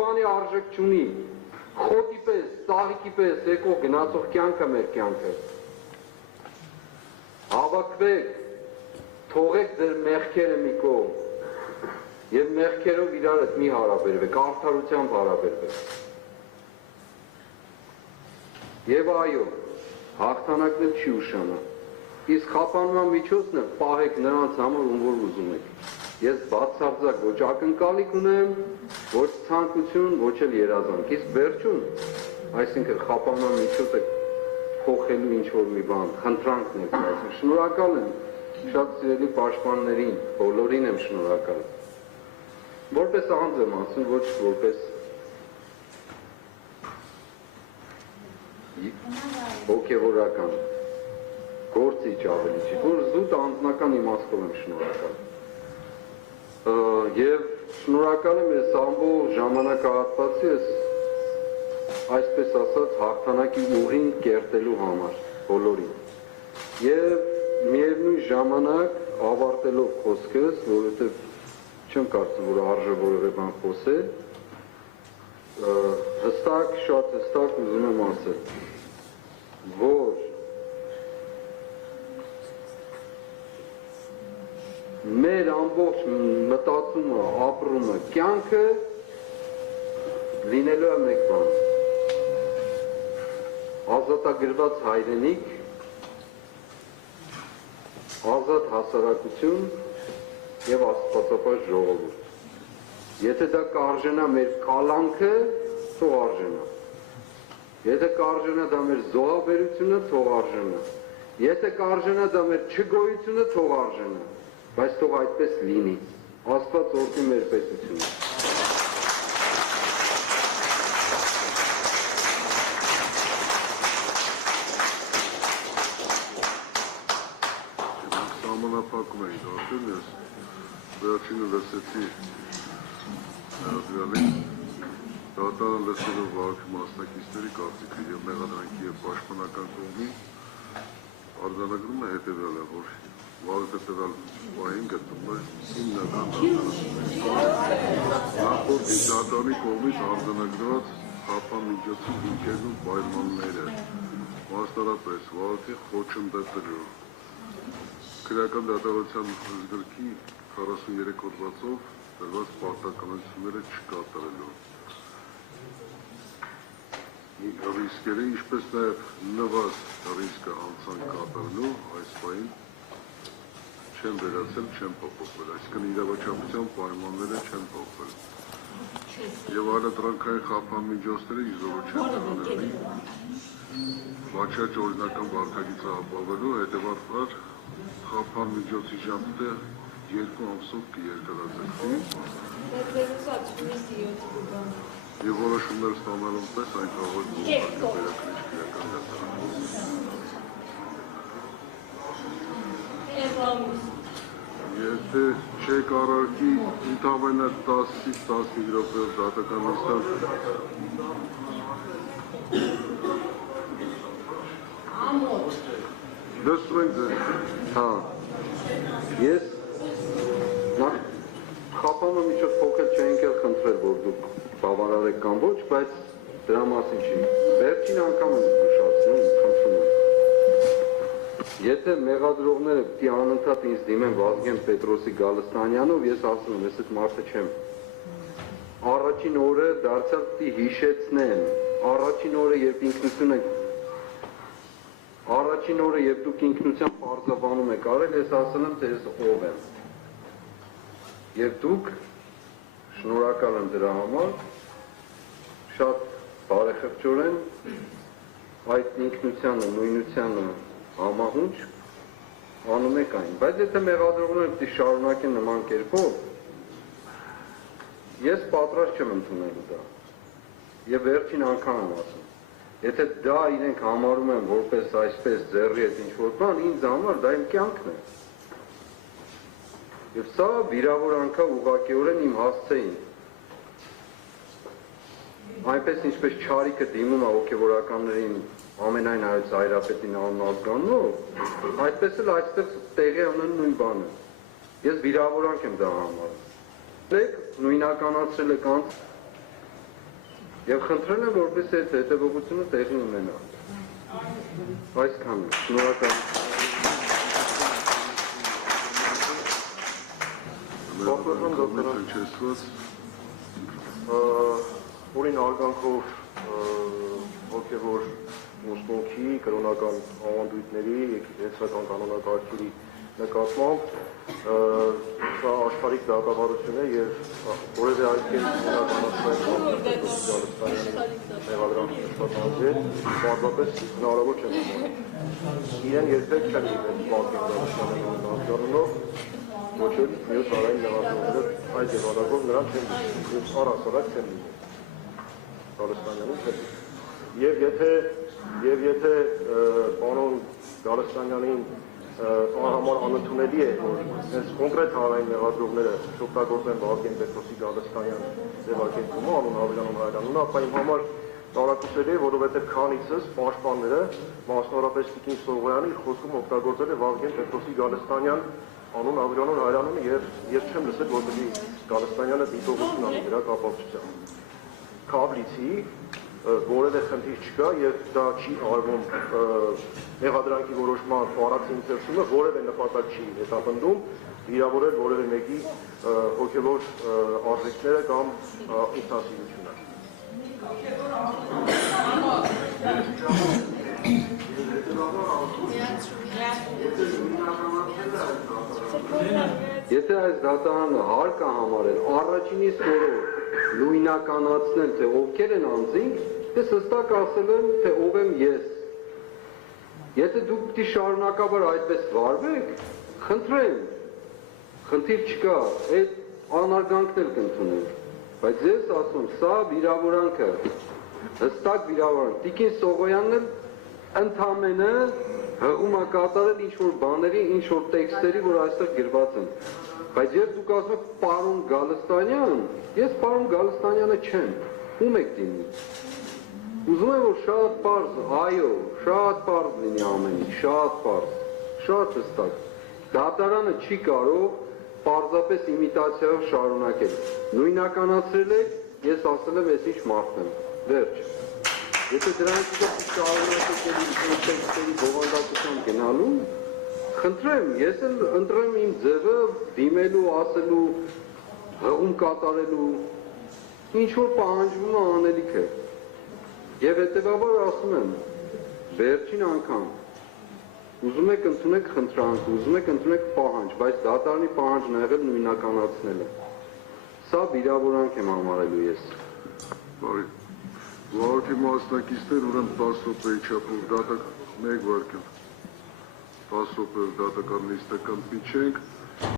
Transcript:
բանի արժեք չունի, խոտի պես, ծաղիկի պես եկող գնացող կյանքը մեր կյանքը։ Հավաքվեք, թողեք ձեր մեղքերը մի կողմ եւ մեղքերով իրար հետ մի հարաբերվեք, արդարությամբ հարաբերվեք։ Եվ այո, հաղթանակն էլ չի ուշանա։ Իսկ խափանման միջոցն է պահեք նրանց համար, ում որ ուզում եք։ Ես բացարձակ ոչ ակնկալիք ունեմ, ոչ ցանկություն, ոչ էլ երազանք։ Իսկ վերջում, այսինքն խափանման միջոցը փոխելու ինչ-որ մի բան, խնդրանքն եք ասում։ Շնորհակալ եմ շատ սիրելի պաշտպաններին, բոլորին եմ շնորհակալ։ Որպես անձ եմ ասում, ոչ որպես հոգևորական, գործիչ ավելի չի, որ զուտ անձնական իմաստով եմ շնորհակալ։ Եվ շնորհակալ եմ ես ամբողջ ժամանակահատվածի ես այսպես ասած հաղթանակի ուղին կերտելու համար բոլորին։ Եվ միևնույն ժամանակ ավարտելով խոսքս, որովհետև չեմ կարծում, որ արժե որևէ բան խոսել, հստակ, շատ հստակ ուզում եմ ասել, որ մեր ամբողջ մտածումը, ապրումը, կյանքը լինելու է մեկ բան, ազատագրված հայրենիք, ազատ հասարակություն և աստվածապաշտ ժողովուրդ։ Եթե դա կարժենա մեր կալանքը, թող արժենա։ Եթե կարժենա դա մեր զոհաբերությունը, թող արժենա։ Եթե կարժենա դա մեր չգոյությունը, թող արժենա։ Բայց թող այդպես լինի։ Աստված օրհնի մեր պետությունը։ Սահմանափակում էինք արդեն, ես վերջինը լսեցի Ադրյալին, դատարան լսելով վարքի մասնակիցների կարծիքը և մեղադրանքի և պաշտպանական կողմի արձանագրում է հետևյալը, որ վարքը տվյալ պահին գտնվում է հիմնական նախորդ դատարանի կողմից արձանագրված խափան միջոցի հիմքերն ու պայմանները, մասնարապես վարքի խոչընդոտելու քրեական դատավարության գրքի 43 հոդվածով տրված պարտականությունները չկատարելու ռիսկերը, ինչպես նաև նվազ ռիսկը անցան կատարելու այս պահին չեն վերացել, չեն փոփոխվել, այսինքն իրավաչափության պայմանները չեն փոխվել եւ այլընտրանքային խափանմիջոցները իզորու չեն տեղադրվի վաճառ օրինական վարքագիծը ապավելու հետևաբար խափան միջոցի ժամկետը 2 ամսով կերկարաձգվի եւ որոշումներ ստանալու պես այն կարող է վերակրիչ քրեական դատարանում։ Եթե չեք առարկի ընդամենը 10-ից 15 րոպեով դատական նստան լսում ենք ձեզ։ Հա, ես խափանը միջոց փոխել չենք էլ խնդրել, որ դուք բավարարեք կամ ոչ, բայց դրա մասին չի։ Վերջին անգամ եմ զգուշացնում, խնդրում եմ։ Եթե մեղադրողները պիտի անընդհատ ինձ դիմեն Վազգեն Պետրոսի Գալստանյանով, ես ասում եմ, ես այդ մարդը չեմ։ Առաջին օրը դարձյալ պիտի հիշեցնեմ, առաջին օրը երբ դուք ինքնության պարզաբանում եք արել, ես ասել եմ, թե ես ով եմ։ Եվ դուք, շնորհակալ եմ դրա համար, շատ բարեխղճորեն այդ ինքնությանը, նույնությանը համահունչ անում եք այն։ Բայց եթե մեղադրողները պիտի շարունակեն նման կերպով, ես պատրաստ չեմ ընդունելու դա։ Եվ վերջին անգամ եմ ասում։ Եթե դա իրենք համարում են որպես այսպես ձեռի հետ ինչ-որ բան, ինձ համար դա իմ կյանքն է։ Եվ սա վիրավորանքա ուղղակիորեն իմ հասցեին։ Այնպես ինչպես չարիքը դիմում է հոգևորականներին ամենայն հայոց հայրապետին անազգանով, այդպես էլ այստեղ տեղի ունեն նույն բանը։ Ես վիրավորանք եմ դա համարում։ Նույնականացրել եք անց Եվ խնդրել եմ, որպես այդ հետևողությունը տեղի ունենա։ Այսքան, շնորհակալ։ Որին արգանքով հոգևոր ուսմունքի, կրոնական ավանդույթների, եկեղեցական կանոնակարգերի նկատմամբ սա աշխարհիկ դատավարություն է եւ որևէ այդքան իրականացնել մեղադրանքի աշխատանքներ պարզապես հնարավոր չէ մնում։ Իրեն երբեք չեն լինել պատկերացնելով ոչ էլ մյուս արային մեղադրանքները այդ եղանակով նրանք չեն լինել, առասարակ չեն լինել Գալստանյանում չեն լինել։ Եվ եթե պարոն Գալստանյանին համար անընդունելի է, որ այս կոնկրետ հանրային մեղադրողները չօգտագործեն Վազգեն Պետրոսի Գալստանյան ձևակերպումը անուն Ավելանոն Հայրանունը, ապա իմ համար տարակուսելի է, որովհետև քանիցս պաշտպանները, մասնավորապես Տիկին Սողոյանը իր խոսքում օգտագործել է Վազգեն Պետրոսի Գալստանյան անուն Ավելանոն Հայրանունը եւ ես չեմ լսել, որպեսզի Գալստանյանը դիտողություն անի դրա կապակցությամբ։ Քաբլիցի որևէ խնդիր չկա եւ դա չի արվում մեղադրանքի որոշման առանց ինտերեսումը որևէ նպատակ չի հետապնդում վիրավորել որևէ մեկի հոգևոր արժեքները կամ ինքնասիրությունը։ Եթե այս դատարանը հարկ է համարել առաջինից որով նույնականացնել, թե ովքեր են անձինք, ես հստակ ասել եմ, թե ով եմ ես։ Եթե դուք պիտի շարունակաբար այդպես վարվեք, խնդրեմ, խնդիր չկա, այդ անարգանքն էլ կընդունենք, բայց ես ասում, սա վիրավորանքը, հստակ վիրավորանք, Տիկին Սողոյանն էլ ընդամենը հղում է կատարել ինչ-որ բաների, ինչ-որ տեքստերի, որ այստեղ գրված են, բայց երբ դուք ասում եք պարոն Գալստանյան, ես պարոն Գալստանյանը չեմ, ում եք դիմում։ Ուզում եմ, որ շատ պարզ, այո, շատ պարզ լինի ամեն ինչ, շատ պարզ, շատ հստակ։ Դատարանը չի կարող պարզապես իմիտացիայով շարունակել։ Նույնականացրել եք, ես ասել եմ, ես ինչ մարդ եմ, վերջ։ Եթե դրանից շարունակեք տեքստերի բովանդակությամբ գնալու, խնդրեմ, ես էլ ընտրեմ իմ ձևը դիմելու, ասելու, հղում կատարելու, ինչ-որ պահանջվում է անելիք է։ Եվ հետևաբար ասում եմ, վերջին անգամ, ուզում եք ընդունեք խնդրանք, ուզում եք ընդունեք պահանջ, բայց դատարանի պահանջն եղել նույնականացնելը։ Սա վիրավորանք եմ համարելու ես։ Բարի, վարորդի մասնակիցներ ուրեմն 10 րոպեի չափով դատակ 1 վայրկյան 10 րոպեով դատական նիստը կընդմիջենք